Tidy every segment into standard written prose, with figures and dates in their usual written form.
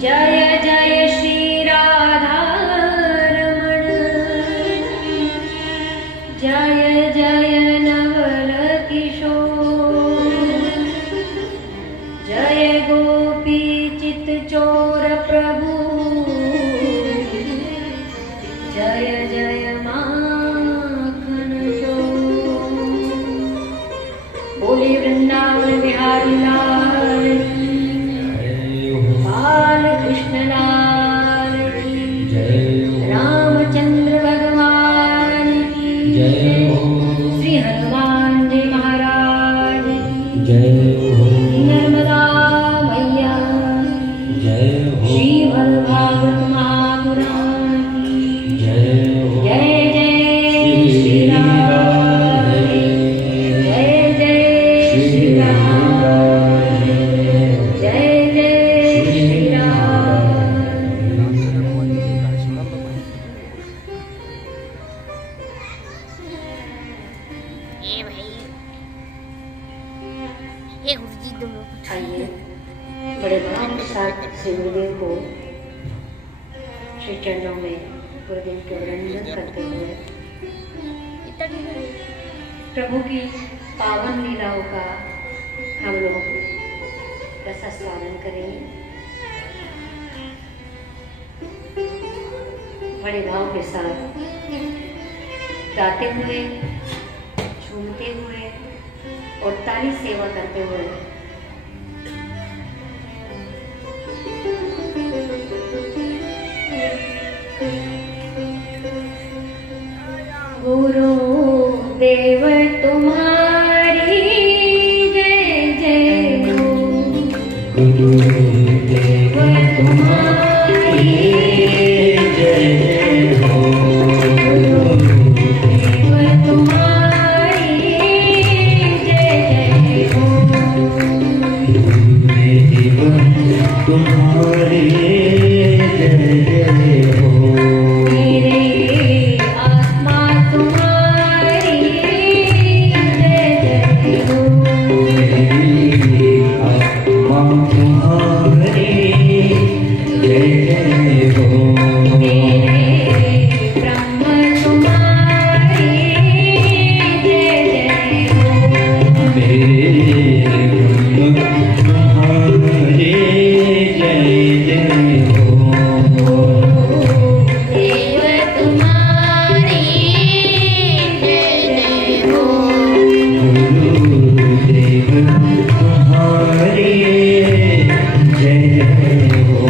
जय जय श्री राधा रमण, जय जय नवल किशोर, जय गोपी चित चोर प्रभु, जय जय माखन चोर। बोले वृंदावन बिहारी लाल की, बाल कृष्ण लाल की, रामचंद्र भगवान की जय, श्री हनुमान जी महाराज की जय, नर्मदा मैया जय, श्री भागवत महापुराण की जय, जय जय श्री राम, जय जय श्री राम, जय जय श्री राम। ये भाई ये गुरुजी दोनों आइए बड़े भाव के साथ श्री गुरुदेव को श्री चरणों में गुरुदेव के वंदन करते हुए प्रभु की पावन लीलाओं का हम लोग रसास्वादन करेंगे। बड़े भाव के साथ गाते हुए, झूमते हुए और ताली सेवा करते हुए गुरु देव तुम्हारी जय जय हो, गुरु देव तुम्हारी जय जय हो, गुरु देव तुम्हारी जय जय हो, गुरुदेव तुम्हारी जय जय हो, मेरे आत्मा तुम्हारी जय जय हो, मेरी आत्मा तुम्हारी जय जय हो, मेरे ब्रह्म तुम्हारी जय जय हो, मेरे ब्रह्म तुम्हारी जय जय हो, देव तुम्हारी जय जय हो, गुरुदेव तुम्हारी जय जय हो।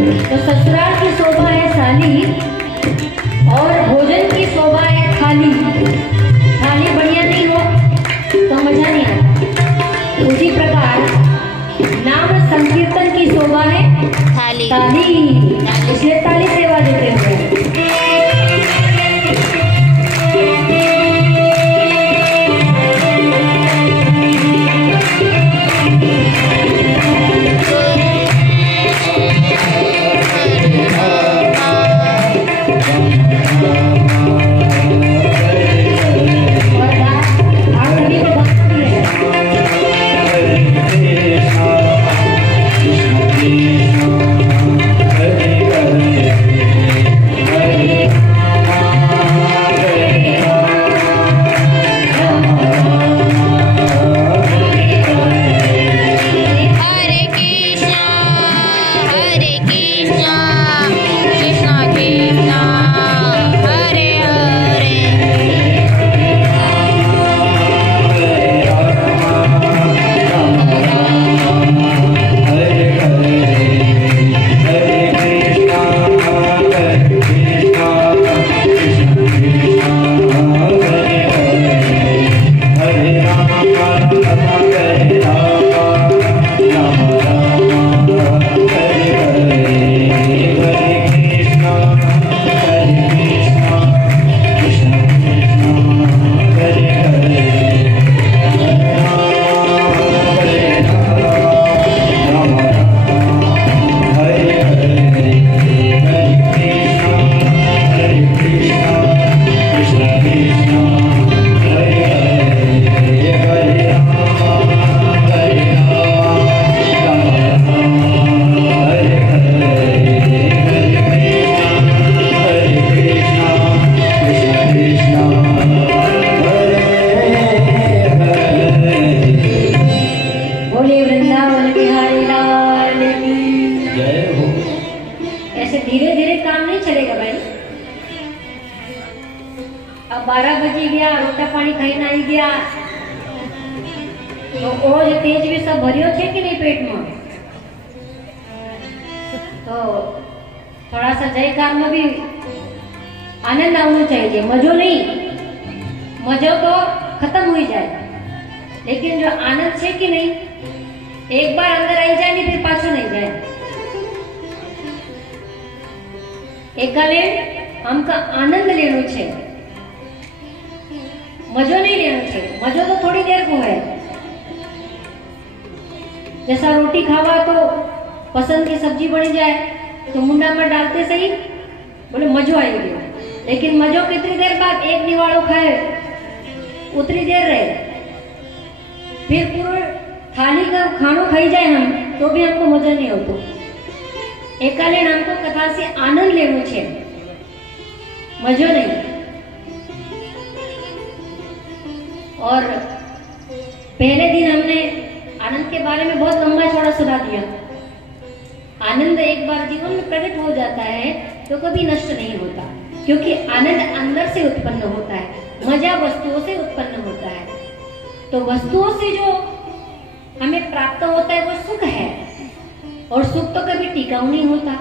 तो ससुराल की शोभा है साली और भोजन की शोभा है थाली। थाली बढ़िया नहीं हो तो मजा नहीं आता। उसी प्रकार नाम संकीर्तन की शोभा है थाली। ताली, इसलिए ताली सेवा देते हुए धीरे धीरे काम नहीं चलेगा भाई। अब 12 बजे गया, रोटा पानी खाई नहीं गया तो ओज तेज भी सब भरियो छे कि नहीं पेट में, तो थोड़ा सा जय काम में भी आनंद आना चाहिए, मजो नहीं। मजो तो खत्म हो जाए, लेकिन जो आनंद है कि नहीं, एक बार अंदर आई जाए नहीं फिर पाछो नहीं जाए। एकाले हमका आनंद लेनो छे, मजो नहीं लेनो छे। मजो तो थोड़ी देर को है, जैसा रोटी खावा तो पसंद की सब्जी बनी जाए तो मुंडा में डालते सही बोले मजो आई गयो, लेकिन मजो कितनी देर बाद एक निवाड़ो खाए उतनी देर रहे, फिर पूरे थाली का खानो खाई जाए हम तो भी हमको मजा नहीं होतो। एकाले हमको कथा से आनंद लेनो छे, मजो नहीं। और पहले दिन हमने आनंद के बारे में बहुत लंबा चौड़ा सुना दिया। आनंद एक बार जीवन में प्रकट हो जाता है तो कभी नष्ट नहीं होता, क्योंकि आनंद अंदर से उत्पन्न होता है, मजा वस्तुओं से उत्पन्न होता है। तो वस्तुओं से जो हमें प्राप्त होता है वो सुख है, और सुख तो कभी टिकाऊ नहीं होता।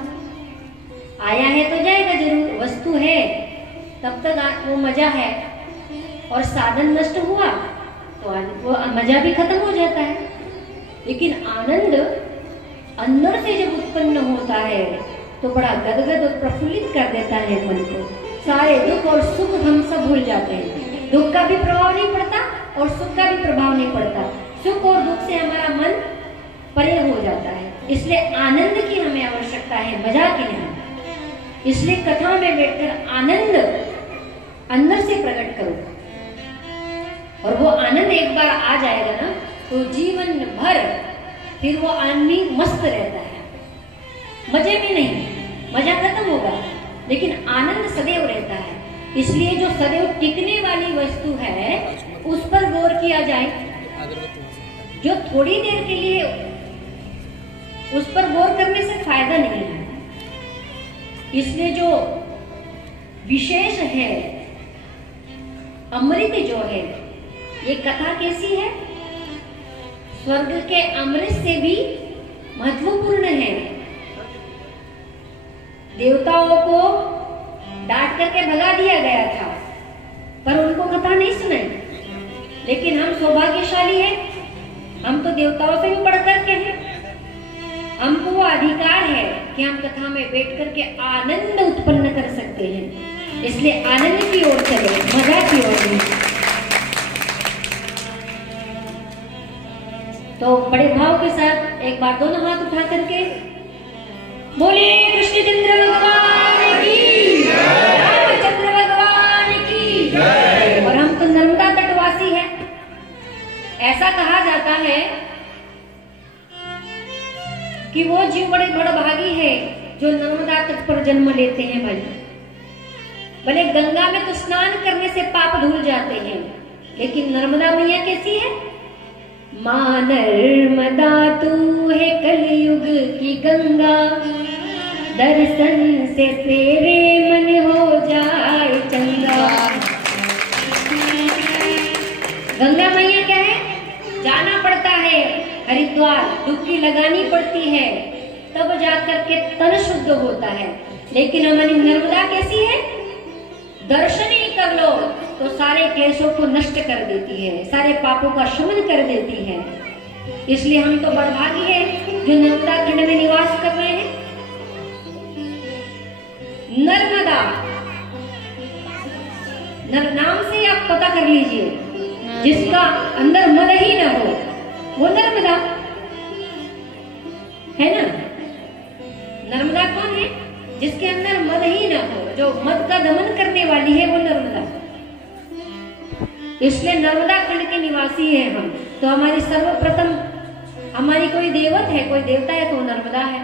आया है तो जाएगा जरूर, वस्तु है तब तक वो मजा है, और साधन नष्ट हुआ तो वो मजा भी खत्म हो जाता है। लेकिन आनंद अंदर से जब उत्पन्न होता है तो बड़ा गदगद और प्रफुल्लित कर देता है मन को। सारे दुख और सुख हम सब भूल जाते हैं, दुख का भी प्रभाव नहीं पड़ता और सुख का भी प्रभाव नहीं पड़ता। सुख और दुख से हमारा मन परे हो जाता है। इसलिए आनंद की हमें आवश्यकता है, मजा की नहीं। इसलिए कथा में बैठकर आनंद अंदर से प्रकट करो, और वो आनंद एक बार आ जाएगा ना तो जीवन भर फिर वो आदमी मस्त रहता है। मजे में नहीं, मजा खत्म होगा लेकिन आनंद सदैव रहता है। इसलिए जो सदैव टिकने वाली वस्तु है उस पर गौर किया जाए, जो थोड़ी देर के लिए उस पर गौर करने से फायदा नहीं है। इसलिए जो विशेष है, अमृत जो है, ये कथा कैसी है, स्वर्ग के अमृत से भी महत्वपूर्ण है। देवताओं को डांट करके भगा दिया गया था, पर उनको कथा नहीं सुनाई। लेकिन हम सौभाग्यशाली हैं, हम तो देवताओं से भी बढ़ करके हैं। हमको वो अधिकार है कि हम कथा में बैठ करके आनंद उत्पन्न कर सकते हैं। इसलिए आनंद की ओर चले, मजा की ओर नहीं। तो बड़े भाव के साथ एक बार दोनों हाथ उठा करके बोलिए कृष्णचंद्र भगवान की, रामचंद्र भगवान की। और हम तो नर्मदा तटवासी हैं। ऐसा कहा जाता है कि वो जीव बड़े बड़भागी है जो नर्मदा तट पर जन्म लेते हैं। भाई भले गंगा में तो स्नान करने से पाप धुल जाते हैं, लेकिन नर्मदा मैया कैसी है? मां नर्मदा तू है कलयुग की गंगा, दर्शन से तेरे मन हो जाए चंगा। गंगा मैया क्या है? जाना पड़ता है हरिद्वार, डुबकी लगानी पड़ती है, तब जाकर के तन शुद्ध होता है। लेकिन हमारी नर्मदा कैसी है? दर्शन ही कर लो तो सारे क्लेशों को नष्ट कर देती है, सारे पापों का शमन कर देती है। इसलिए हम तो बड़भागी हैं जो नर्मदा खंड में निवास कर रहे हैं। नर्मदा नाम से आप पता कर लीजिए, जिसका अंदर मद ही न हो वो नर्मदा है ना। नर्मदा कौन है? जिसके अंदर मद ही न हो, जो मद का दमन करने वाली है वो नर्मदा। इसलिए नर्मदा खंड के निवासी है हम। तो हमारी सर्वप्रथम हमारी कोई देवत है, कोई देवता है तो नर्मदा है।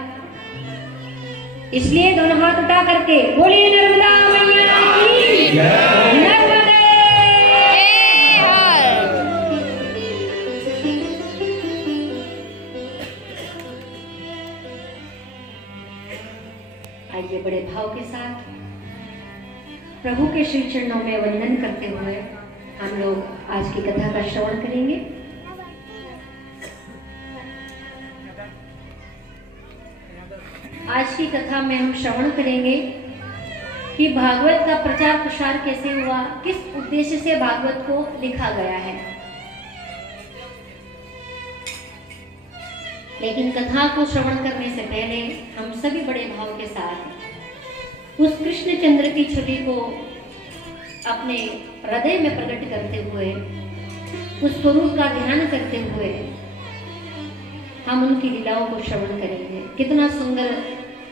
इसलिए दोनों हाथ उठा करके बोलिए नर्मदा मैया की नर्मदा। आइए बड़े भाव के साथ प्रभु के श्री चरणों में वंदन करते हुए हम लोग आज की कथा का श्रवण करेंगे। आज की कथा में हम श्रवण करेंगे कि भागवत का प्रचार प्रसार कैसे हुआ, किस उद्देश्य से भागवत को लिखा गया है। लेकिन कथा को श्रवण करने से पहले हम सभी बड़े भाव के साथ उस कृष्णचंद्र की छवि को अपने हृदय में प्रकट करते हुए, उस स्वरूप का ध्यान करते हुए हम उनकी लीलाओं को श्रवण करेंगे। कितना सुंदर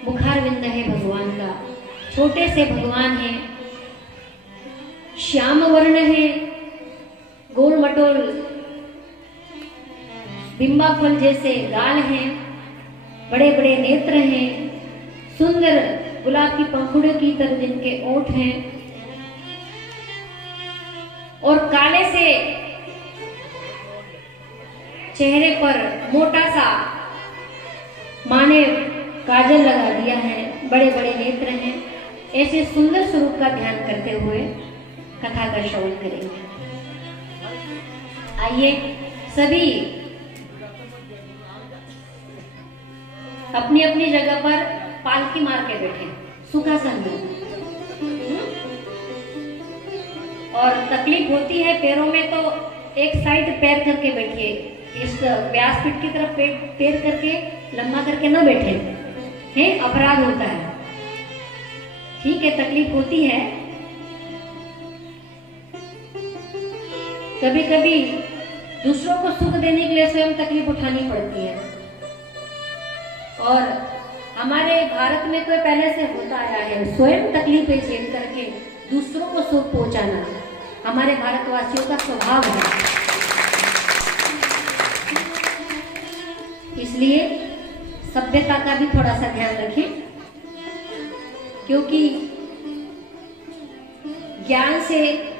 मुखारविंद है भगवान का। छोटे से भगवान है, श्याम वर्ण है, गोल मटोल बिंबा फल जैसे गाल हैं, बड़े बड़े नेत्र हैं, सुंदर गुलाब की पंखुड़ियों की तरह जिनके ओठ हैं, और काले से चेहरे पर मोटा सा माने काजल लगा दिया है, बड़े बड़े नेत्र हैं। ऐसे सुंदर स्वरूप का ध्यान करते हुए कथा का श्रवण करेंगे। आइए सभी अपनी अपनी जगह पर पालकी मार के बैठे, सुखासन में। और तकलीफ होती है पैरों में तो एक साइड पैर करके बैठिए, इस व्यासपीठ की तरफ पैर करके लंबा करके ना बैठे हैं, अपराध होता है। ठीक है, तकलीफ होती है, कभी कभी दूसरों को सुख देने के लिए स्वयं तकलीफ उठानी पड़ती है। और हमारे भारत में तो पहले से होता आया है, स्वयं तकलीफें झेल करके दूसरों को सुख पहुंचाना हमारे भारतवासियों का स्वभाव है। इसलिए सभ्यता का भी थोड़ा सा ध्यान रखें, क्योंकि ज्ञान से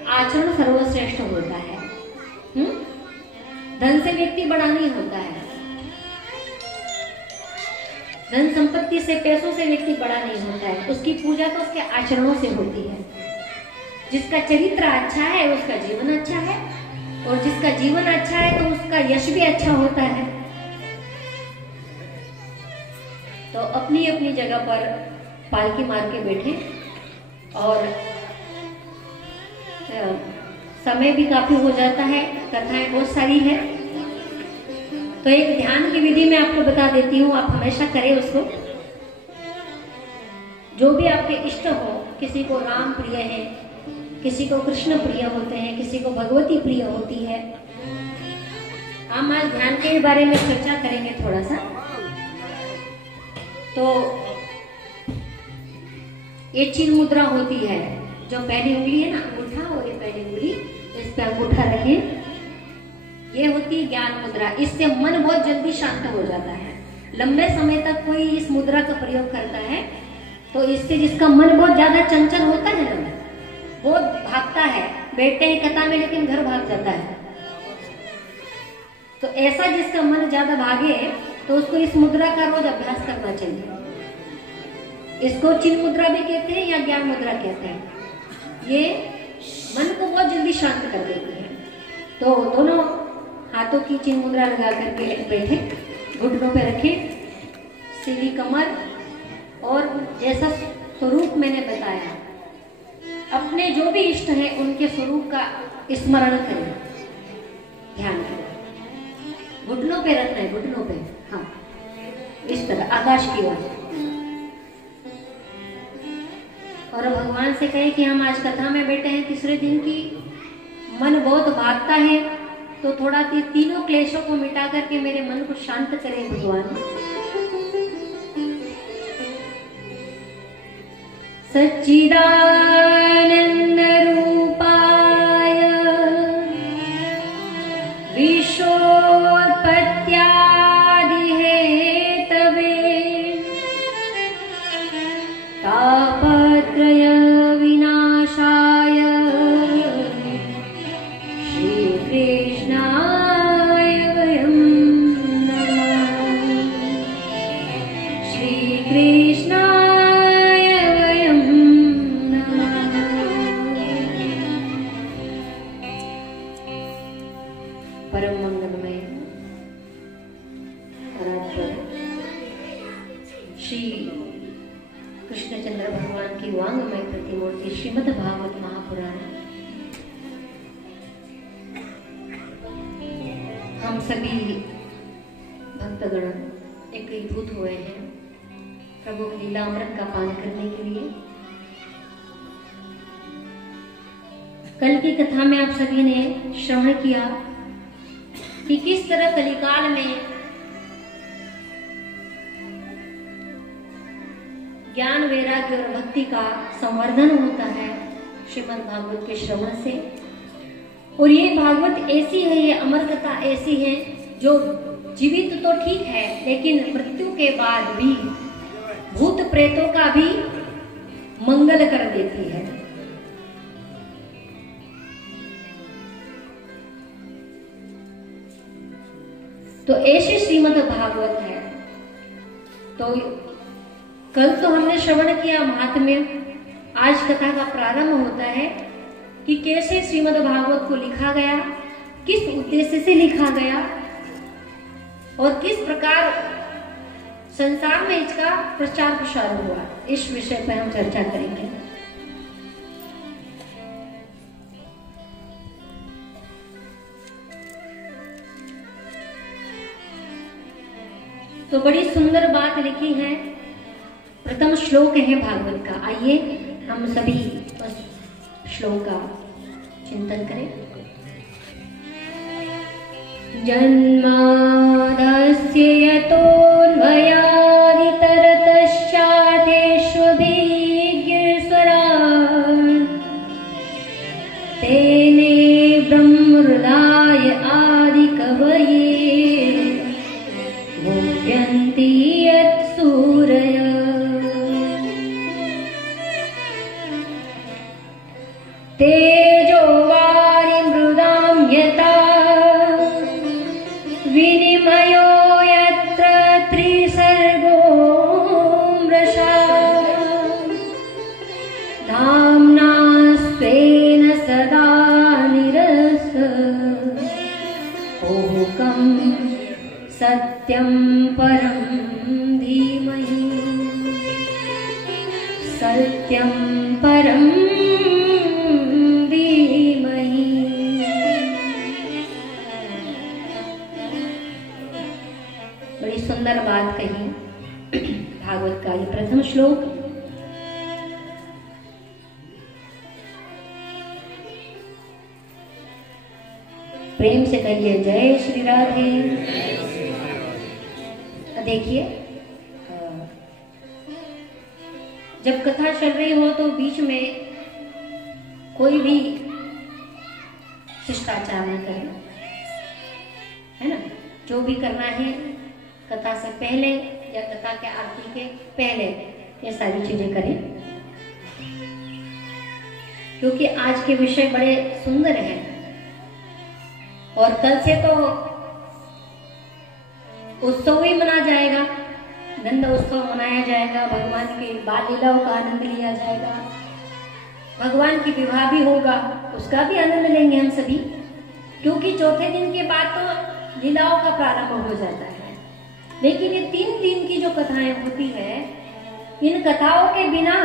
आचरण सर्वश्रेष्ठ होता है। धन से व्यक्ति बड़ा नहीं होता है, धन संपत्ति से, पैसों से व्यक्ति बड़ा नहीं होता है। उसकी पूजा तो उसके आचरणों से होती है। जिसका चरित्र अच्छा है उसका जीवन अच्छा है, और जिसका जीवन अच्छा है तो उसका यश भी अच्छा होता है। तो अपनी अपनी जगह पर पालकी मार के बैठे और समय भी काफी हो जाता है, कथाएं बहुत सारी है। तो एक ध्यान की विधि मैं आपको बता देती हूँ, आप हमेशा करें उसको। जो भी आपके इष्ट हो, किसी को राम प्रिय है, किसी को कृष्ण प्रिय होते हैं, किसी को भगवती प्रिय होती है। हम आज ध्यान के बारे में चर्चा करेंगे थोड़ा सा। तो ये चिन्ह मुद्रा होती है, जो पहली उंगली है ना अंगूठा, और ये पहली उंगली इस पे अंगूठा रखें, ये होती है ज्ञान मुद्रा। इससे मन बहुत जल्दी शांत हो जाता है। लंबे समय तक कोई इस मुद्रा का प्रयोग करता है तो इससे जिसका मन बहुत ज्यादा चंचल होता है ना, वो भागता है, बैठते हैं कथा में लेकिन घर भाग जाता है। तो ऐसा जिसका मन ज्यादा भागे तो उसको इस मुद्रा का रोज अभ्यास करना चाहिए। इसको चिन्ह मुद्रा भी कहते हैं या ज्ञान मुद्रा कहते हैं। ये मन को बहुत जल्दी शांत कर देती है। तो दोनों हाथों की चिन्ह मुद्रा लगा करके बैठे, घुटनों पे रखें, सीधी कमर, और जैसा स्वरूप मैंने बताया, अपने जो भी इष्ट हैं उनके स्वरूप का स्मरण करें, ध्यान करें। घुटनों पे रखना है, घुटनों पे, हाँ, इस तरह आकाश की ओर। और भगवान से कहे कि हम आज कथा में बैठे हैं तीसरे दिन की, मन बहुत भागता है, तो थोड़ा तीनों क्लेशों को मिटा करके मेरे मन को शांत करें भगवान। सच्चिदानंद रूपाय विश्वोत्पत्त्यादि हेतवे तापत्रय विनाशाय श्री कृष्णाय वयं नमः। श्री कृष्णाय वयं नमः। परम मंगलमय श्री कृष्णचंद्र भगवान की वांगमय प्रतिमूर्ति श्रीमद् भागवत महापुराण हम सभी भक्तगण एकत्रित हुए हैं प्रभु लीलामृत का पान करने के लिए। कल की कथा में आप सभी ने श्रवण किया कि किस तरह कलिकाल में ज्ञान, वैराग्य और भक्ति का संवर्धन होता है श्रीमद् भागवत के श्रवण से। और ये भागवत ऐसी है, ये अमर कथा ऐसी है जो जीवित तो ठीक है लेकिन मृत्यु के बाद भी भूत प्रेतों का भी मंगल कर देती है। तो ऐसे श्रीमद् भागवत है। तो कल तो हमने श्रवण किया महात्म्य, आज कथा का प्रारंभ होता है कि कैसे श्रीमद् भागवत को लिखा गया, किस उद्देश्य से लिखा गया और किस प्रकार संसार में इसका प्रचार प्रसार हुआ। इस विषय पर हम चर्चा करेंगे। तो बड़ी सुंदर बात लिखी है, प्रथम श्लोक है भागवत का। आइए हम सभी उस श्लोक का चिंतन करें। जन्मादस्य यतोऽन्वयादितरतश्चार्थेष्वभिज्ञस्वराट् तेने ब्रह्महृदाय आदिकवये मुह्यन्ति यत्सूरयः। तेजो वारिमृदां यथा विनिमयो यत्र त्रिसर्गो मृषा धाम्ना स्वेन सदा निरस्तकुहकं सत्यं परं धीमहि। सत्यं परं धीमहि। बड़ी सुंदर बात कही भागवत का ये प्रथम श्लोक। प्रेम से कहिए जय श्री राधे। देखिए, जब कथा चल रही हो तो बीच में कोई भी शिष्टाचार नहीं करें, है ना। जो भी करना है कथा से पहले या कथा के आरती के पहले ये सारी चीजें करें, क्योंकि आज के विषय बड़े सुंदर हैं। और कल से तो उत्सव ही मना जाएगा, नंद उत्सव मनाया जाएगा, भगवान की बाल लीलाओं का आनंद लिया जाएगा, भगवान की विवाह भी होगा, उसका भी आनंद लेंगे हम सभी, क्योंकि चौथे दिन के बाद तो लीलाओं का प्रारंभ हो जाता है। लेकिन ये 3 दिन की जो कथाएं होती है, इन कथाओं के बिना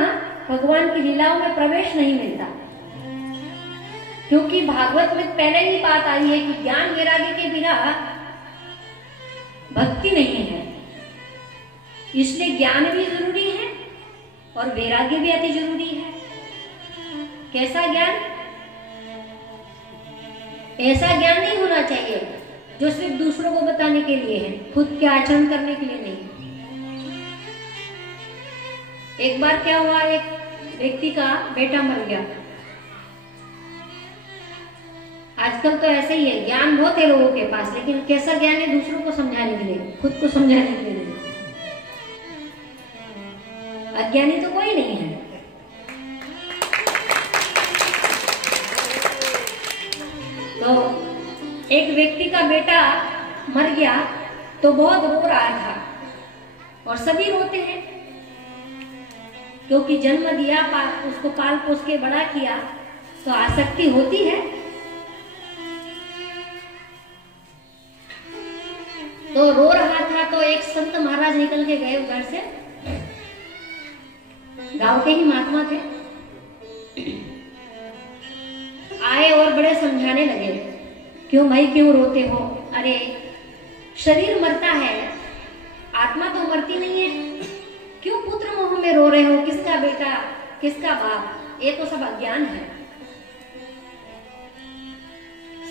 भगवान की लीलाओं में प्रवेश नहीं मिलता, क्योंकि भागवत में पहले ही बात आई है कि ज्ञान वैराग्य के बिना भक्ति नहीं है। इसलिए ज्ञान भी जरूरी है और वैराग्य भी अति जरूरी है। कैसा ज्ञान? ऐसा ज्ञान नहीं होना चाहिए जो सिर्फ दूसरों को बताने के लिए है, खुद के आचरण करने के लिए नहीं। एक बार क्या हुआ, एक व्यक्ति का बेटा मर गया। आजकल तो ऐसे ही है, ज्ञान बहुत है लोगों के पास, लेकिन कैसा ज्ञान है? दूसरों को समझाने के लिए, खुद को समझाने के लिए नहीं। अज्ञानी तो कोई नहीं है। तो एक व्यक्ति का बेटा मर गया तो बहुत रो रहा था, और सभी रोते हैं, क्योंकि जन्म दिया, उसको पाल पोस के बड़ा किया, तो आसक्ति होती है। तो रो रहा था तो एक संत महाराज निकल के गए उधर से, गांव के ही महात्मा थे, आए और बड़े समझाने लगे, क्यों भाई क्यों रोते हो? अरे शरीर मरता है, आत्मा तो मरती नहीं है, क्यों पुत्र मोह में रो रहे हो? किसका बेटा किसका बाप? ये तो सब अज्ञान है।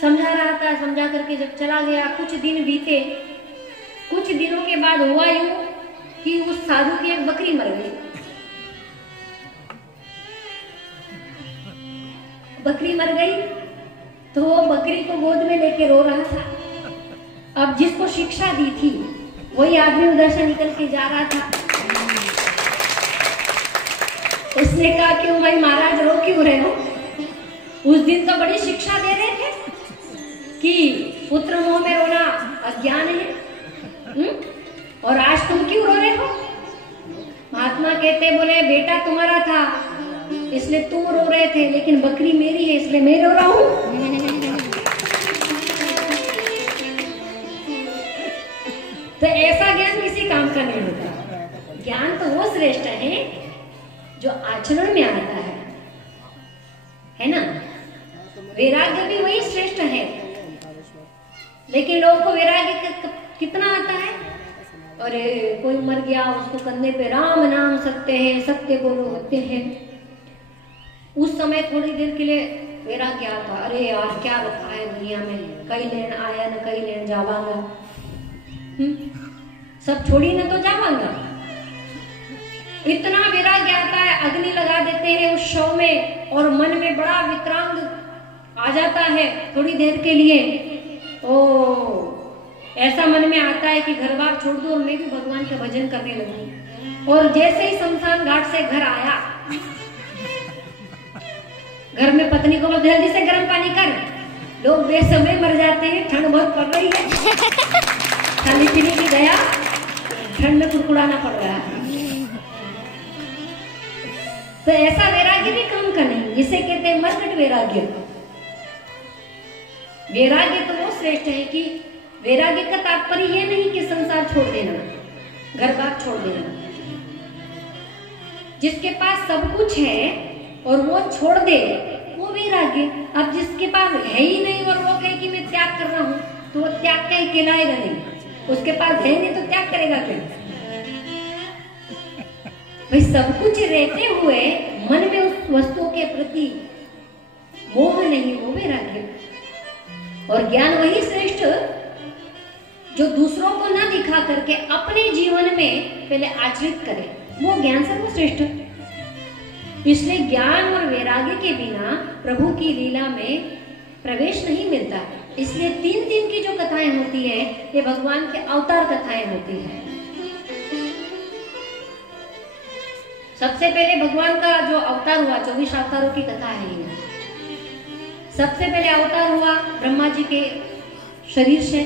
समझा रहा था, समझा करके जब चला गया, कुछ दिन बीते, कुछ दिनों के बाद हुआ यूं कि उस साधु की एक बकरी मर गई। बकरी मर गई तो वो बकरी को गोद में लेके रो रहा था। अब जिसको शिक्षा दी थी वही आदमी उधर से निकल के जा रहा था। उसने कहा, क्यों भाई महाराज रो क्यों रहे हो? उस दिन तो बड़ी शिक्षा दे रहे थे कि पुत्र मोह में रोना अज्ञान है, और आज तुम क्यों रो रहे हो? महात्मा कहते, बोले बेटा तुम्हारा था इसलिए तुम रो रहे थे, लेकिन बकरी मेरी है इसलिए मैं रो रहा हूं। तो ऐसा ज्ञान किसी काम का नहीं होता। ज्ञान तो वो श्रेष्ठ है जो आचरण में आता है ना। वैराग्य भी वही श्रेष्ठ है, लेकिन लोगों को वैराग्य कितना आता है? अरे कोई मर गया, उसको कंधे पे राम नाम सत्य है, सत्य बोलो होते हैं। उस समय थोड़ी देर के लिए वैराग्य आता, अरे यार क्या रखा है दुनिया में, कई लेन आया न कई लेन जावांगा, सब छोड़ी न तो जावांगा। इतना वैराग्य आता है, अग्नि लगा देते हैं उस शव में, और मन में बड़ा विक्रांत आ जाता है थोड़ी देर के लिए। ओ ऐसा मन में आता है कि घर बार छोड़ दो और मैं भी भगवान का भजन करने लगी। और जैसे ही शमशान घाट से घर आया, घर में पत्नी को जल्दी से गर्म पानी कर, लोग बेसमय मर जाते हैं, ठंड बहुत पड़ रही है, खाने पीने की गया, ठंड में कुड़कुड़ाना पड़ रहा है। तो ऐसा वैराग्य भी काम का नहीं, जिसे कहते हैं मरकट वैराग्य। वैराग्य तो वो श्रेष्ठ है कि वैराग्य का तात्पर्य ये नहीं कि संसार छोड़ देना, घर बार छोड़ देना। जिसके पास सब कुछ है और वो छोड़ दे, वो वैराग्य। अब जिसके पास है ही नहीं और वो कहे कि मैं त्याग कर रहा हूँ, तो वो त्याग का ही कहलाएगा नहीं। उसके पास है नहीं तो त्याग करेगा क्या? भाई सब कुछ रहते हुए मन में उस वस्तु के प्रति मोह नहीं, वो वैराग्य। और ज्ञान वही श्रेष्ठ जो दूसरों को ना दिखा करके अपने जीवन में पहले आचरित करे, वो ज्ञान सर्वश्रेष्ठ। इसलिए ज्ञान और वैराग्य के बिना प्रभु की लीला में प्रवेश नहीं मिलता। इसलिए 3 की जो कथाएं होती है, ये भगवान के अवतार कथाएं होती है। सबसे पहले भगवान का जो अवतार हुआ, 24 अवतारों की कथा है ये। सबसे पहले अवतार हुआ ब्रह्मा जी के शरीर से,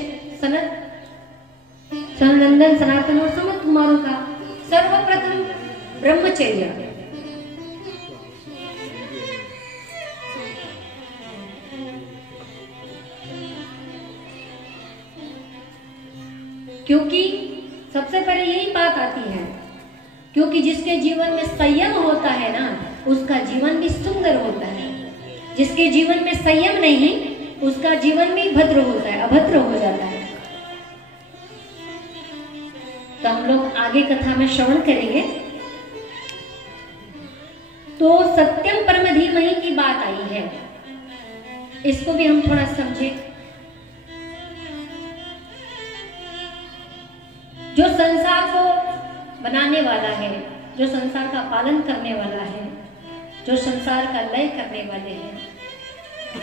सनंदन, सनातन और समस्त कुमारों का। सर्वप्रथम ब्रह्मचर्य, क्योंकि सबसे पहले यही बात आती है, क्योंकि जिसके जीवन में संयम होता है ना, उसका जीवन भी सुंदर होता है। जिसके जीवन में संयम नहीं, उसका जीवन भी भद्र होता है, अभद्र हो जाता है। तो हम लोग आगे कथा में श्रवण करेंगे। तो सत्यम परम धीमहि की बात आई है, इसको भी हम थोड़ा समझे। जो संसार को बनाने वाला है, जो संसार का पालन करने वाला है, जो संसार का लय करने वाले हैं,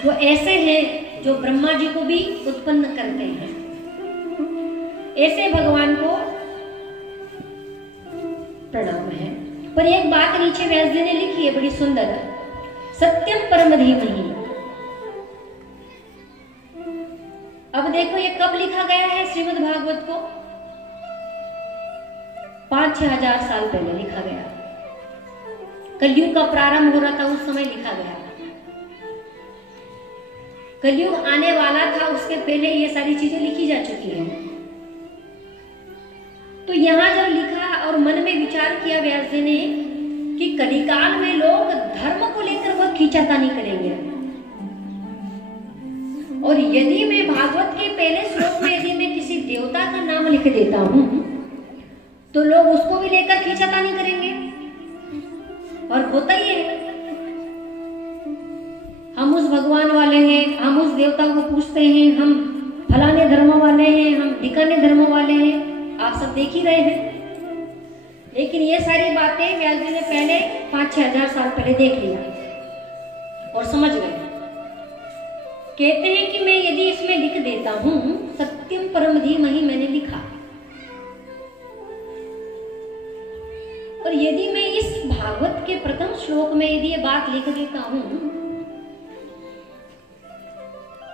वो ऐसे हैं जो ब्रह्मा जी को भी उत्पन्न करते हैं। ऐसे भगवान को प्रणाम है। पर एक बात नीचे व्यास जी ने लिखी है बड़ी सुंदर, सत्यम परम धीमहि। अब देखो ये कब लिखा गया है श्रीमद् भागवत को? 5-6 हजार साल पहले लिखा गया। कलयुग का प्रारंभ हो रहा था, उस समय लिखा गया। कलयुग आने वाला था, उसके पहले ये सारी चीजें लिखी जा चुकी हैं। तो यहां जब लिखा और मन में विचार किया व्यास जी ने कि कलिकाल में लोग धर्म को लेकर बहुत खींचातानी करेंगे, और यदि मैं भागवत के पहले श्लोक में यदि मैं किसी देवता का नाम लिख देता हूं, तो लोग उसको भी लेकर खींचातानी करेंगे। और होता ही है, हम उस भगवान वाले हैं, हम उस देवता को पूछते हैं, हम फलाने धर्म वाले हैं, हम ढिकाने धर्म वाले हैं, आप सब देख ही रहे हैं। लेकिन ये सारी बातें व्यास जी ने पहले 5-6 हजार साल पहले देख लिया और समझ गए। कहते हैं कि मैं यदि इसमें लिख देता हूं सत्यम परम धीमहि, मैंने लिखा, और यदि मैं इस भागवत के प्रथम श्लोक में यदि ये बात लिख देता हूं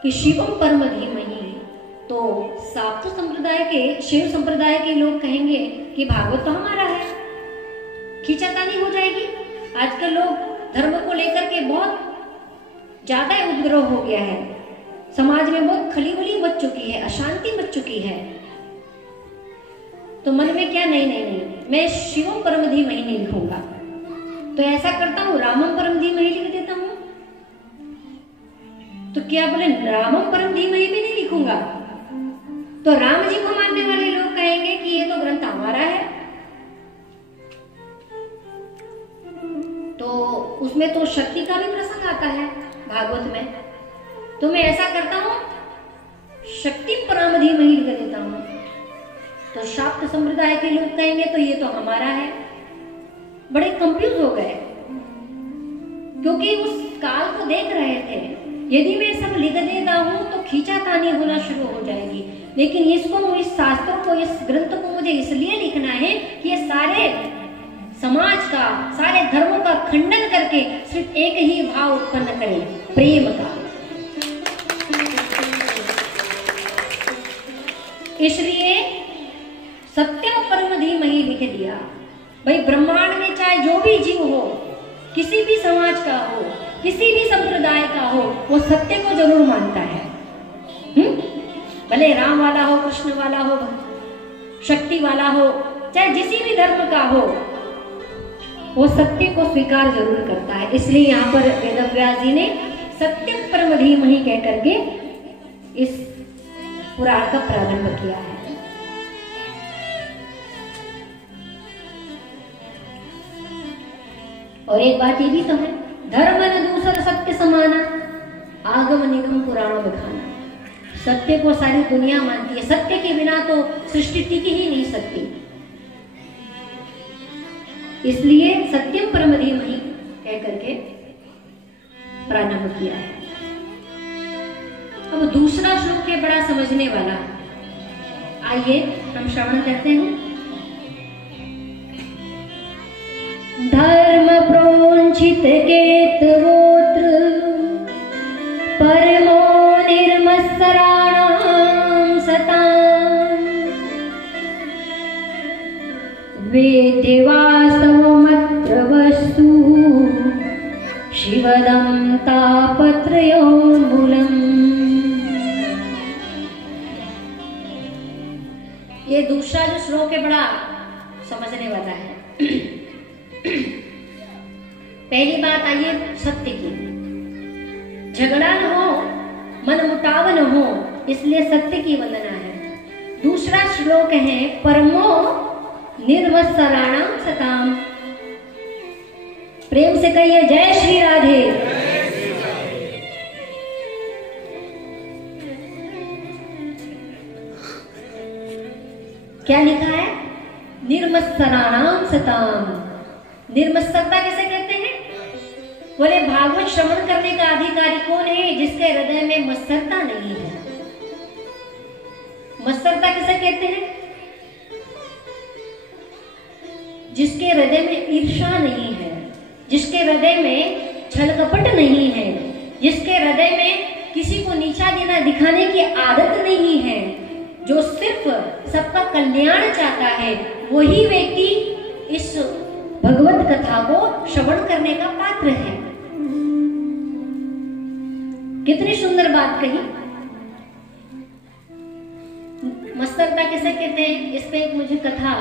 कि शिवम परम धीमहि, तो साप्त संप्रदाय के, शिव संप्रदाय के लोग कहेंगे कि भागवत तो हमारा है, खींचातानी हो जाएगी। आजकल लोग धर्म को लेकर के बहुत ज्यादा उपद्रव हो गया है, समाज में बहुत खलीबली मच चुकी है, अशांति मच चुकी है। तो मन में क्या, नहीं नहीं नहीं, मैं शिवम परम धीमहि नहीं लिखूंगा, तो ऐसा करता हूं रामम परम धीमहि लिख देता हूं। तो क्या बोले, रामम परम धीमहि भी नहीं लिखूंगा, तो राम जी को मानने वाले लोग कहेंगे कि ये तो ग्रंथ हमारा है। तो उसमें तो शक्ति का भी प्रसंग आता है भागवत में, तो मैं ऐसा करता हूं शक्ति परम धीमहि लिख देता हूं। तो शाक्त संप्रदाय के लोग कहेंगे तो ये तो हमारा है। बड़े कंफ्यूज हो गए, क्योंकि उस काल को देख रहे थे। यदि मैं सब लिख देता हूं तो खींचातानी होना शुरू हो जाएगी, लेकिन इसको, इस शास्त्र को, इस ग्रंथ को मुझे इसलिए लिखना है कि ये सारे समाज का, सारे धर्मों का खंडन करके सिर्फ एक ही भाव उत्पन्न करे, प्रेम का। इसलिए सत्यम परम धीमहि लिख दिया। भाई ब्रह्मांड में चाहे जो भी जीव हो, किसी भी समाज का हो, किसी भी संप्रदाय का हो, वो सत्य को जरूर मानता है। भले राम वाला हो, कृष्ण वाला हो, शक्ति वाला हो, चाहे जिसी भी धर्म का हो, वो सत्य को स्वीकार जरूर करता है। इसलिए यहाँ पर वेदव्यास जी ने सत्यम परम धीमहि कह करके इस पुराण का प्रारंभ किया है। और एक बात ये भी तो है, धर्म न दूसर सत्य समाना, आगम निगम पुराण बखाना। सत्य को सारी दुनिया मानती है, सत्य के बिना तो सृष्टि टिक ही नहीं सकती। इसलिए सत्यम परम धीमहि कह करके प्रारंभ किया है। अब दूसरा श्लोक है बड़ा समझने वाला, आइए हम श्रवण करते हैं। धर्म प्रोंचित केतवोत्र परमो निर्मत्सराणां सतां वेद्यवासवमत्र वस्तु शिवदं तापत्रयोन्मूलम्। ये दूसरा जो श्लोक है बड़ा समझने वाला है। पहली बात आइए सत्य की, झगड़ा न हो, मन मुटाव न हो, इसलिए सत्य की वंदना है। दूसरा श्लोक है परमो निर्मत्सराणां सताम। प्रेम से कहिए जय श्री राधे। क्या लिखा है? निर्मत्सराणां सताम। निर्मत्सरता किसे कहते हैं? बोले भागवत श्रवण करने का अधिकारी कौन है? जिसके हृदय में मत्सरता नहीं है। मत्सरता किसे कहते हैं? जिसके हृदय में ईर्ष्या नहीं है, जिसके हृदय में छल कपट नहीं है, जिसके हृदय में किसी को नीचा देना दिखाने की आदत नहीं है, जो सिर्फ सबका कल्याण चाहता है, वही व्यक्ति इस भगवत कथा को श्रवण करने का पात्र है। कितनी सुंदर बात कही। मत्सरता किसे कहते हैं? इस पे एक मुझे कथा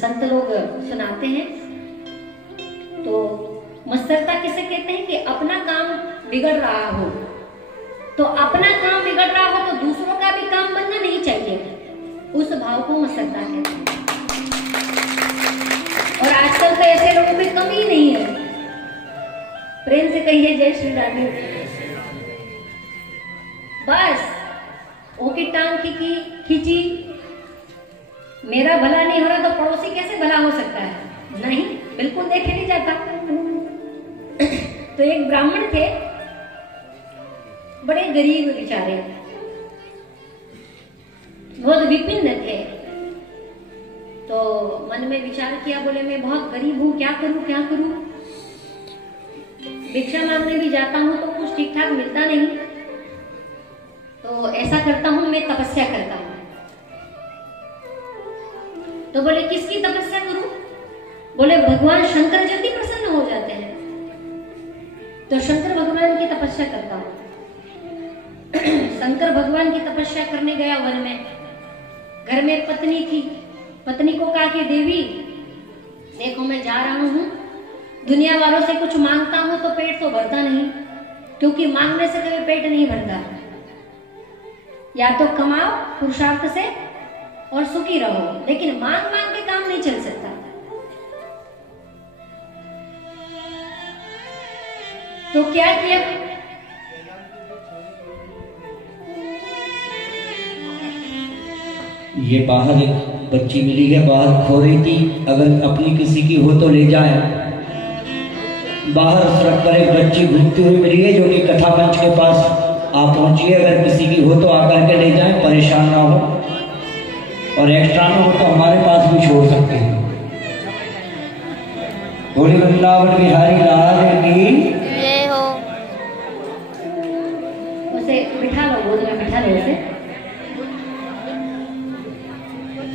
संत लोग सुनाते हैं। तो मत्सरता किसे कहते हैं? कि अपना काम बिगड़ रहा हो, तो अपना काम बिगड़ रहा हो तो दूसरों का भी काम बनना नहीं चाहिए, उस भाव को मत्सरता कहते हैं। और आजकल तो ऐसे लोगों में कमी नहीं है। प्रेम से कहिए जय श्री राधे। बस ओकी टांग खींची, मेरा भला नहीं हो रहा तो पड़ोसी कैसे भला हो सकता है? नहीं, बिल्कुल देखे नहीं जाता। तो एक ब्राह्मण थे, बड़े गरीब बेचारे, बहुत विपिन्न थे। तो मन में विचार किया, बोले मैं बहुत गरीब हूँ, क्या करूँ क्या करूँ। भिक्षा मांगने भी जाता हूँ तो कुछ ठीक ठाक मिलता नहीं, तो ऐसा करता हूँ मैं तपस्या करता हूँ। तो बोले किसकी तपस्या करूं? बोले भगवान शंकर जल्दी प्रसन्न हो जाते हैं, तो शंकर भगवान की तपस्या करता हूं। शंकर भगवान की तपस्या करने गया वन में। घर में पत्नी थी, पत्नी को कहा कि देवी देखो मैं जा रहा हूं, दुनिया वालों से कुछ मांगता हूं तो पेट तो भरता नहीं, क्योंकि मांगने से कभी पेट नहीं भरता। या तो कमाओ पुरुषार्थ से और सुखी रहो, लेकिन मांग मांग के काम नहीं चल सकता। तो क्या किया? ये बाहर एक बच्ची मिली है, बाहर खो रही थी, अगर अपनी किसी की हो तो ले जाए। बाहर सड़क पर एक बच्ची घूमती हुई मिली है जो कि कथा मंच के पास आप पहुंचिए, अगर किसी की हो तो आकर के ले जाएं, परेशान ना हो, और एक्स्ट्रा ना हो तो हमारे पास भी छोड़ सकते हैं। बोले वृंदावन बिहारी लाल की जय हो। उसे बिठा लो, गोद में बिठा लो उसे।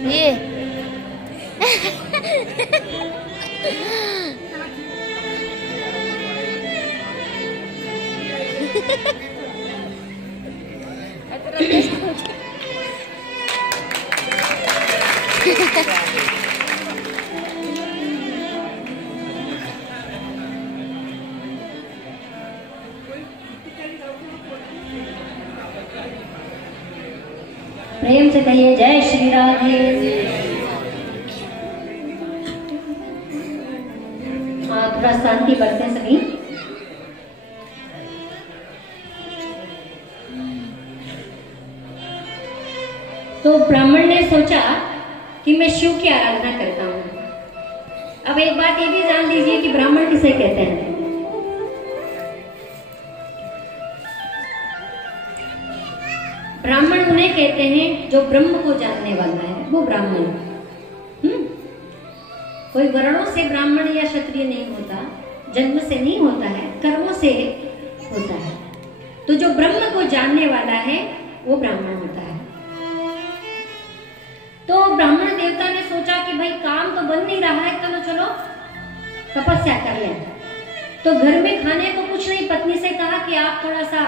ये से कहिए जय श्री राधे। हाँ, थोड़ा शांति बरतें सभी। तो ब्राह्मण ने सोचा कि मैं शिव की आराधना करता हूं। अब एक बात ये भी जान लीजिए कि ब्राह्मण किसे कहते हैं। ब्राह्मण उन्हें कहते हैं जो ब्रह्म को जानने वाला है, वो ब्राह्मण। कोई वर्णों से ब्राह्मण या क्षत्रिय नहीं होता, जन्म से नहीं होता है, कर्मों से होता है। तो जो ब्रह्म को जानने वाला है वो ब्राह्मण होता है। तो ब्राह्मण देवता ने सोचा कि भाई काम तो बन नहीं रहा है, चलो चलो तपस्या कर लें। तो घर में खाने को कुछ नहीं, पत्नी से कहा कि आप थोड़ा सा,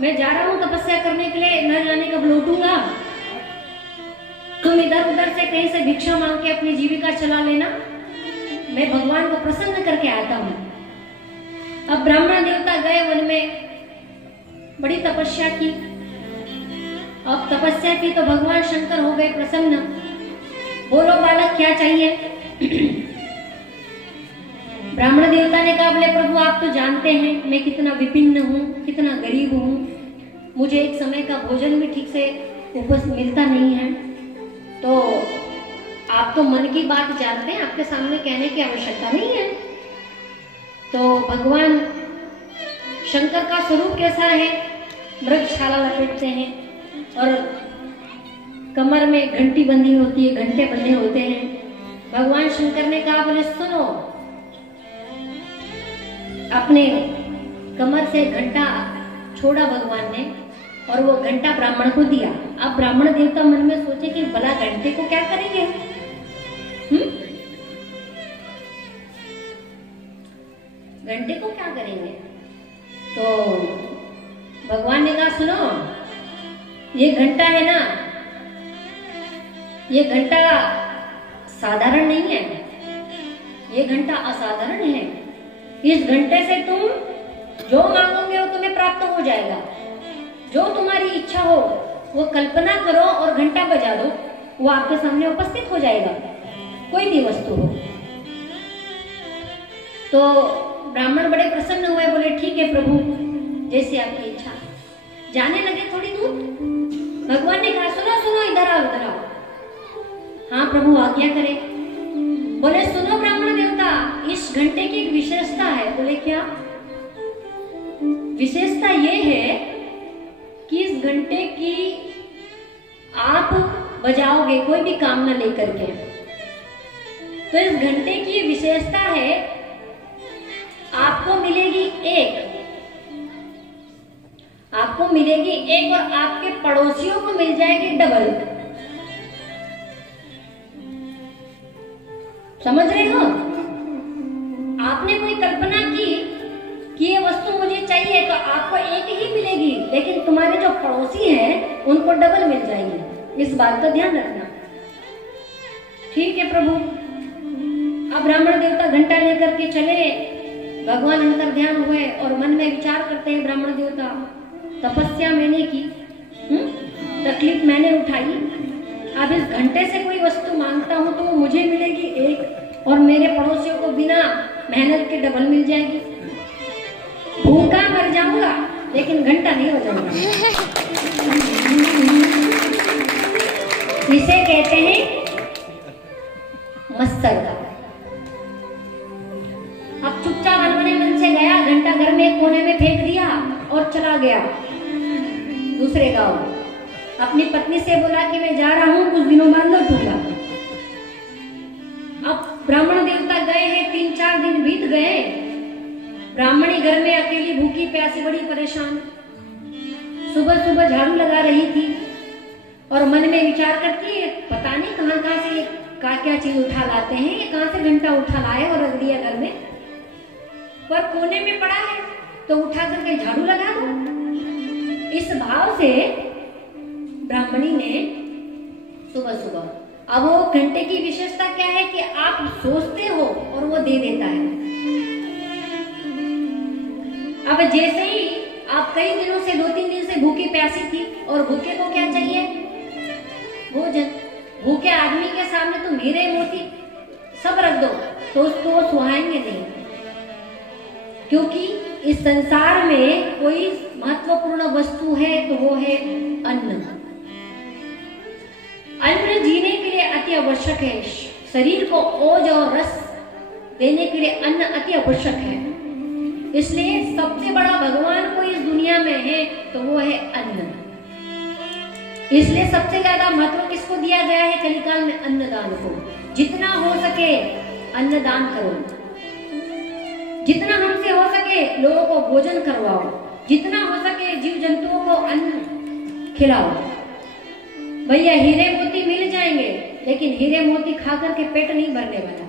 मैं जा रहा हूं तपस्या करने के लिए, न जाने कब लौटूंगा, तुम इधर उधर से कहीं से भिक्षा मांग के अपनी जीविका चला लेना, मैं भगवान को प्रसन्न करके आता हूं। अब ब्राह्मण देवता गए वन में, बड़ी तपस्या की। अब तपस्या की तो भगवान शंकर हो गए प्रसन्न। बोलो बालक क्या चाहिए? ब्राह्मण देवता ने कहा, बोले प्रभु आप तो जानते हैं मैं कितना विपिन्न हूँ, कितना गरीब हूँ, मुझे एक समय का भोजन भी ठीक से उपस्थित मिलता नहीं है। तो आप तो मन की बात जानते हैं, आपके सामने कहने की आवश्यकता नहीं है। तो भगवान शंकर का स्वरूप कैसा है? मृगशाला लपेटते हैं और कमर में घंटी बंधी होती है, घंटे बंधे होते हैं। भगवान शंकर ने कहा, बोले सुनो, अपने कमर से घंटा छोड़ा भगवान ने और वो घंटा ब्राह्मण को दिया। अब ब्राह्मण देवता मन में सोचे कि भला घंटे को क्या करेंगे? घंटे को क्या करेंगे? तो भगवान ने कहा, सुनो, ये घंटा है ना, ये घंटा साधारण नहीं है, ये घंटा असाधारण है। इस घंटे से तुम जो मांगोगे वो तुम्हें प्राप्त हो जाएगा। जो तुम्हारी इच्छा हो वो कल्पना करो और घंटा बजा दो, वो आपके सामने उपस्थित हो जाएगा, कोई भी वस्तु हो। तो ब्राह्मण बड़े प्रसन्न हुए, बोले ठीक है प्रभु, जैसे आपकी इच्छा। जाने लगे थोड़ी दूर, भगवान ने कहा, सुनो सुनो, इधर आओ इधर आओ। हाँ प्रभु आज्ञा करे। बोले सुनो ब्राह्मण देवता, इस घंटे की एक विशेषता है। बोले क्या विशेषता? ये है कि इस घंटे की आप बजाओगे कोई भी कामना लेकर के, तो इस घंटे की विशेषता है आपको मिलेगी एक और आपके पड़ोसियों को मिल जाएगी डबल। समझ रहे हो? आपने कोई कल्पना की कि ये वस्तु मुझे चाहिए तो आपको एक ही मिलेगी, लेकिन तुम्हारे जो पड़ोसी हैं उनको डबल मिल जाएगी। इस बात का ध्यान रखना। ठीक है प्रभु। अब ब्राह्मण देवता घंटा लेकर के चले, भगवान अंतर ध्यान हुए और मन में विचार करते हैं ब्राह्मण देवता, तपस्या मैंने की, तकलीफ मैंने उठाई, अब इस घंटे से कोई वस्तु मांगता हूं तो मुझे मिलेगी एक और मेरे पड़ोसियों को बिना मेहनत के डबल मिल जाएगी। भूखा मर जाऊंगा लेकिन घंटा नहीं बजाऊंगा। इसे कहते हैं मत्सरता। अब चुपचाप मनमने मन से गया, घंटा घर में एक कोने में फेंक दिया और चला गया दूसरे गांव। अपनी पत्नी से बोला कि मैं जा रहा हूं, कुछ दिनों बाद लौटूंगा। अब ब्राह्मण देवता गए हैं, 3-4 दिन बीत गए। ब्राह्मणी घर में अकेली भूखी प्यासी बड़ी परेशान, सुबह सुबह झाड़ू लगा रही थी और मन में विचार करती है, पता नहीं कहां से क्या चीज उठा लाते हैं, ये कहां से घंटा उठा लाए और रख दिया घर में, पर कोने में पड़ा है तो उठा करके झाड़ू लगा दो। इस भाव से ब्राह्मणी ने सुबह सुबह, अब वो घंटे की विशेषता क्या है कि आप सोचते हो और वो दे देता है। अब जैसे ही आप कई दिनों से 2-3 दिन से भूखी प्यासी थी और भूखे को क्या चाहिए? भोजन। भूखे आदमी के सामने तुम हीरे मोती सब रख दो तो उसको वो सुहाएंगे नहीं, क्योंकि इस संसार में कोई महत्वपूर्ण वस्तु है तो वो है अन्न। अन्न जीने के लिए अति आवश्यक है। शरीर को ओज और रस देने के लिए अन्न अति आवश्यक है। इसलिए सबसे बड़ा भगवान कोई इस दुनिया में है तो वो है अन्न। इसलिए सबसे ज्यादा महत्व किसको दिया गया है कलिकाल में? अन्नदान को। जितना हो सके अन्नदान करो, जितना हमसे हो सके लोगों को भोजन करवाओ, जितना हो सके जीव जंतुओं को अन्न खिलाओ। भैया हीरे मोती मिल जाएंगे, लेकिन हीरे मोती खा करके पेट नहीं भरने वाला,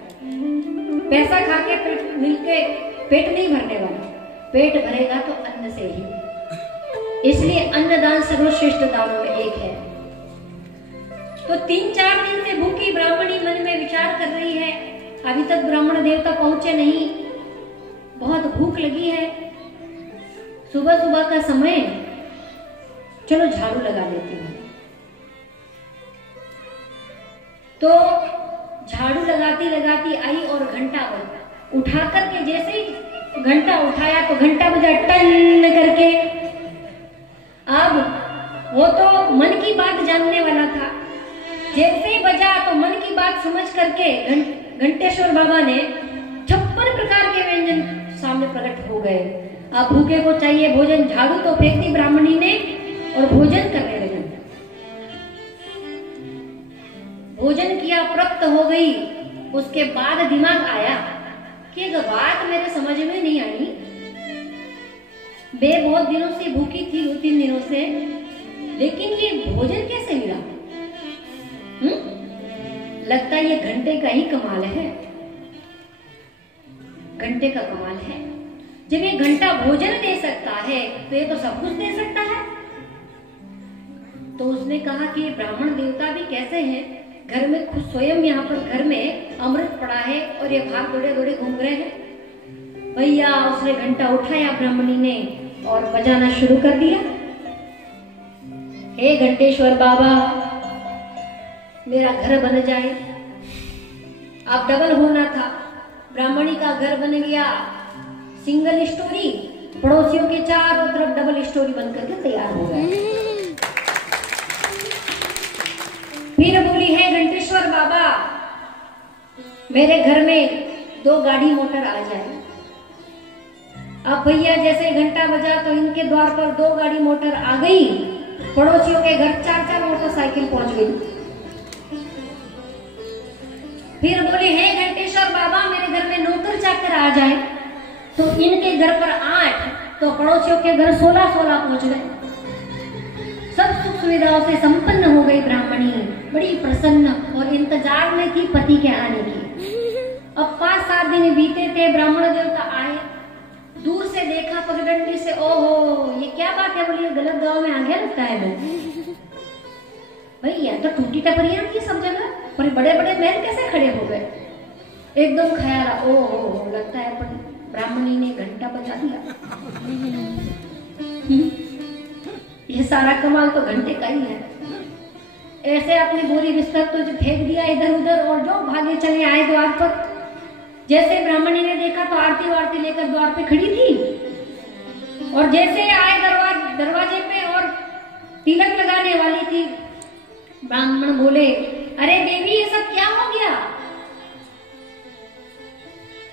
पैसा खा के पेट नहीं भरने वाला, पेट भरेगा तो अन्न से ही। इसलिए अन्नदान सर्वश्रेष्ठ दानों में एक है। तो 3-4 दिन से भूखी ब्राह्मणी मन में विचार कर रही है, अभी तक ब्राह्मण देवता पहुंचे नहीं, बहुत भूख लगी है, सुबह सुबह का समय, चलो झाड़ू लगा लेती हूँ। तो झाड़ू लगाती लगाती आई और घंटा बजा, उठा करके जैसे ही घंटा उठाया तो घंटा बजा टन करके। अब वो तो मन की बात जानने वाला था, जैसे ही बजा तो मन की बात समझ करके घंटेश्वर बाबा ने 56 प्रकार के व्यंजन सामने प्रकट हो गए। अब भूखे को चाहिए भोजन, झाड़ू तो फेंक दी ब्राह्मणी ने और भोजन करने लगी। भोजन किया, प्राप्त हो गई। उसके बाद दिमाग आया कि एक बात मेरे समझ में नहीं आई, मैं बहुत दिनों से भूखी थी, 2-3 दिनों से, लेकिन ये भोजन कैसे मिला? लगता है ये घंटे का ही कमाल है, घंटे का कमाल है। जब ये घंटा भोजन दे सकता है तो ये तो सब कुछ दे सकता है। तो उसने कहा कि ब्राह्मण देवता भी कैसे हैं, घर में खुद स्वयं यहाँ पर घर में अमृत पड़ा है और ये भाग दौड़े दौड़े घूम रहे हैं। भैया उसने घंटा उठाया ब्राह्मणी ने और बजाना शुरू कर दिया। हे घंटेश्वर बाबा, मेरा घर बन जाए। अब डबल होना था, ब्राह्मणी का घर बन गया, सिंगल स्टोरी, पड़ोसियों के चारों तरफ डबल स्टोरी बनकर के तैयार हो गया। फिर बोली है घंटेश्वर बाबा, मेरे घर में 2 गाड़ी मोटर आ जाए। अब भैया जैसे घंटा बजा तो इनके द्वार पर 2 गाड़ी मोटर आ गई, पड़ोसियों के घर 4-4 मोटरसाइकिल पहुंच गई। फिर बोले हे घंटेश्वर बाबा, मेरे घर में नौकर चाकर आ जाए, तो इनके घर पर 8, तो पड़ोसियों के घर 16 पहुंच गए। सब सुख सुविधाओं से संपन्न हो गई ब्राह्मणी, बड़ी प्रसन्न और इंतजार में थी पति के आने की। अब 5-7 दिन बीते थे, ब्राह्मण देवता आए, दूर से देखा पगडंडी से, ओहो ये क्या बात है, बोलिए गलत गांव में आ गया लगता है मैं। भैया तो टूटी टपरियां थी सब जगह, पर बड़े बड़े महल कैसे खड़े हो गए? एकदम ख्याल, ओहो लगता है ब्राह्मणी ने घंटा बजा दिया। ये सारा कमाल तो घंटे का ही है। ऐसे अपनी बोरी बिस्तर तो फेंक दिया इधर उधर और जो भागे चले आए द्वार पर। जैसे ब्राह्मणी ने देखा तो आरती वारती लेकर द्वार पे खड़ी थी, और जैसे आए दरवाजे पे और तिलक लगाने वाली थी, ब्राह्मण बोले, अरे देवी ये सब क्या हो गया?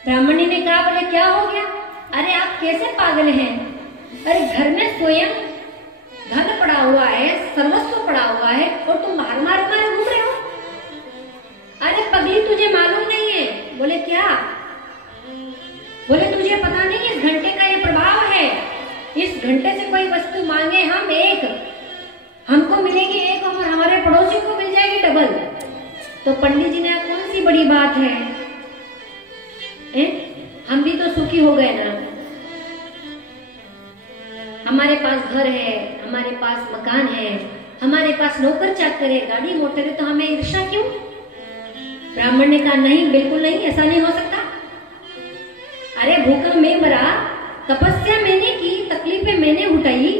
ब्राह्मणी ने कहा, बोले क्या हो गया? अरे आप कैसे पागल हैं? अरे घर में स्वयं धन पड़ा हुआ है, सर्वस्व पड़ा हुआ है, और तुम बाहर मारे घूम रहे हो। अरे पगली तुझे मालूम नहीं है। बोले क्या? बोले तुझे पता नहीं इस घंटे का ये प्रभाव है, इस घंटे से कोई वस्तु मांगे हम एक, हमको मिलेगी एक और हमारे पड़ोसी को मिल जाएगी डबल। तो पंडित जी ने कौन सी बड़ी बात है, हम भी तो सुखी हो गए ना, हमारे पास घर है, हमारे पास मकान है, हमारे पास नौकर चाकर है, गाड़ी मोटर है, तो हमें ईर्ष्या क्यों? ब्राह्मण ने कहा नहीं, बिल्कुल नहीं, ऐसा नहीं हो सकता। अरे भूखा मैं मरा, तपस्या मैंने की, तकलीफें मैंने उठाई,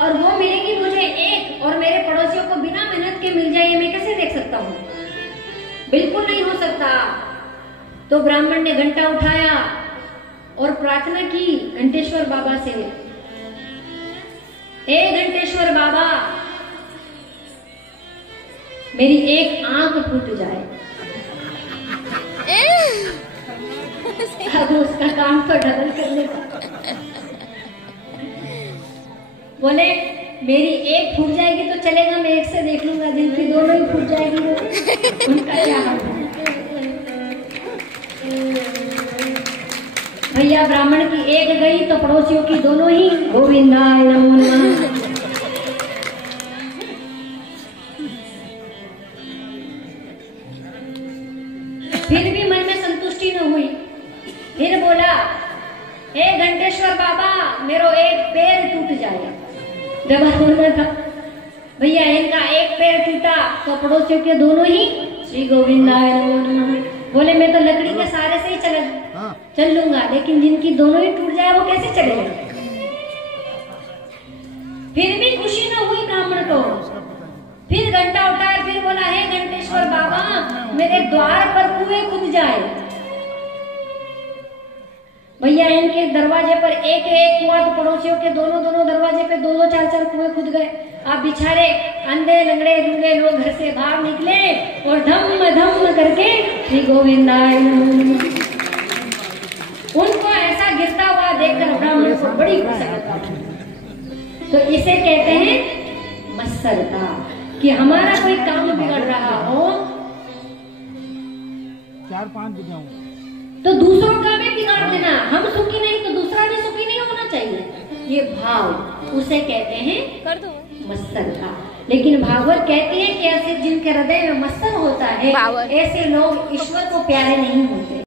और वो मिलेगी मुझे एक और मेरे पड़ोसियों को बिना मेहनत के मिल जाए, मैं कैसे देख सकता हूँ? बिल्कुल नहीं हो सकता। तो ब्राह्मण ने घंटा उठाया और प्रार्थना की घंटेश्वर बाबा से, हे घंटेश्वर बाबा, मेरी एक आंख फूट जाए। अब उसका काम तो डबल करने का। बोले मेरी एक फूट जाएगी तो चलेगा, मैं एक से देख लूंगा, दिन की दोनों ही फूट जाएगी वो उनका क्या हाल है? भैया ब्राह्मण की एक गई तो पड़ोसियों की दोनों ही गोविंदाय नमो नमः। फिर भी मन में संतुष्टि न हुई। फिर बोला, हे घंटेश्वर बाबा, मेरो एक पैर टूट जाए। जब बोलना था भैया इनका एक पैर टूटा तो पड़ोसियों के दोनों ही श्री गोविंदाय नमो नमः। बोले मैं तो लकड़ी के सहारे से ही चल लूंगा, लेकिन जिनकी दोनों ही टूट जाए वो कैसे चलेगा? फिर भी खुशी न हुई ब्राह्मण को। फिर घंटा उठाया, फिर बोला, हे घंटेश्वर बाबा, मेरे द्वार पर कुएं खुद जाए। भैया इनके दरवाजे पर एक एक कुआं, तो पड़ोसियों के दोनों दोनों दरवाजे पे दो दो चार चार कुएं खुद गए। आप बिचारे अंधे लंगड़े लूंगे लोग घर से बाहर निकले और धम धम करके श्री गोविंदाय नमो नमः। उनको ऐसा गिरता हुआ देखकर ब्राह्मण को बड़ी खुशी होती। तो इसे कहते हैं मत्सरता, कि हमारा कोई काम बिगड़ रहा हो 4-5 बिगाऊं तो दूसरों का भी बिगाड़ देना। हम सुखी नहीं तो दूसरा भी सुखी नहीं होना चाहिए। ये भाव उसे कहते हैं कर दो मत्सरता। लेकिन भागवत कहती है कि ऐसे जिनके हृदय में मत्सर होता है, ऐसे लोग ईश्वर को प्यारे नहीं होते।